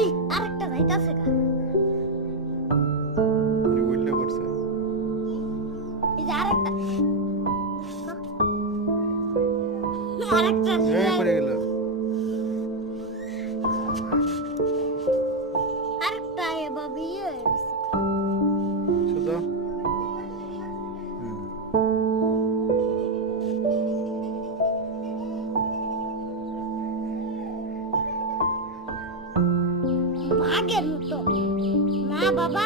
এই আরেকটা যাইতাছে গা। উইল্ডে করছে। এই যে আরেকটা আরেকটা এই পড়ে গেল। আরেকটা এভাবে ইয়ে হয়েছে। শুধু বাঘের মতো না বাবা।